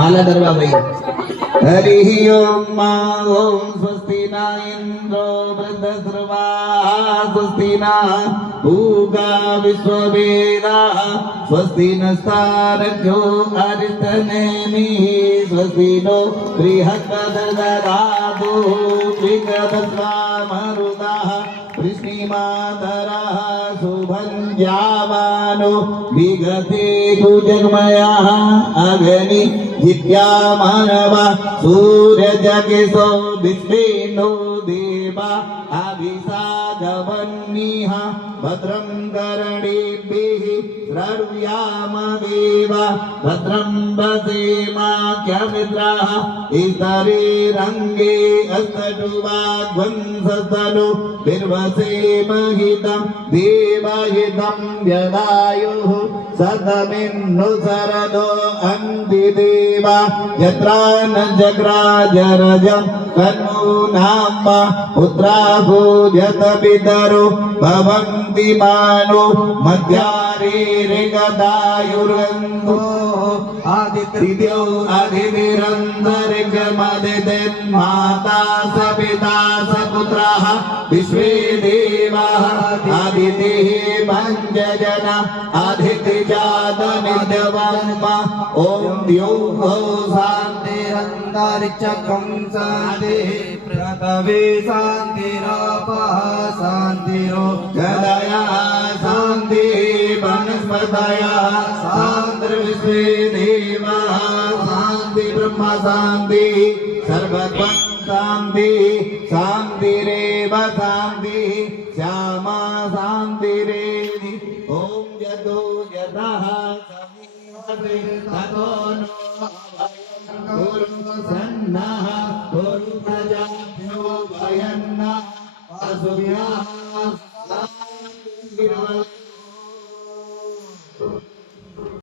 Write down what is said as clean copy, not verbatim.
माला दरवा भाई। हरि ओम ओम स्वस्ति न इंद्रो वृद्धस्रवा स्वस्ति न भूगा विश्ववेदाः स्वस्ति नस्तारक्यो अरिष्टनेमि स्वस्ति नो बृहस्पतिर्दधातु विगतस्वामरुताः वृष्णिमातरः शुभञ्जावानो विगते कुजन्मयाः अग्नि जित्यामानवा सूर्यजगेशो विश्वेनो देवा अभिषागवन्निः भद्रं कर्णेभिः शृणुयाम देवा भद्रं वसेमाख्यमित्राः स्तरे रङ्गे अस्तटुवाग्वंसस्तनु निर्वसेमहितं देवहितं यदायुः सतमिन्नु शरदो अन्तिदेवा यत्रा न जग्राजरजं कन्नो नाम पुत्रा पूजत पितरो भवन्ति मानो मध्यारे गदायुर्गन्धो आदित्यो आदितिरन्तरिक्षमदितिर्माता स पिता स पुत्राः विश्वे देवाः आदितिः पञ्चजना आदितिजातनित्यवन्मा ॐ द्यौः शान्तिरन्तरिक्षकं शान्तिः पृथ्वी शान्तिरापः शान्तिरो गदया शान्तिः वनस्पतयः शान्तिर्विश्वे देवाः शान्ति ब्रह्म शान्ति सर्वत्वं शान्ति शान्तिरेव शान्ति श्यामा शान्तिरेधि ॐ यतो यतः समीपते ततो नो अभयं कुरु सन्नः कुरु प्रजाभ्यो भयन्नः असुभ्यः शान्तिर्भवतु।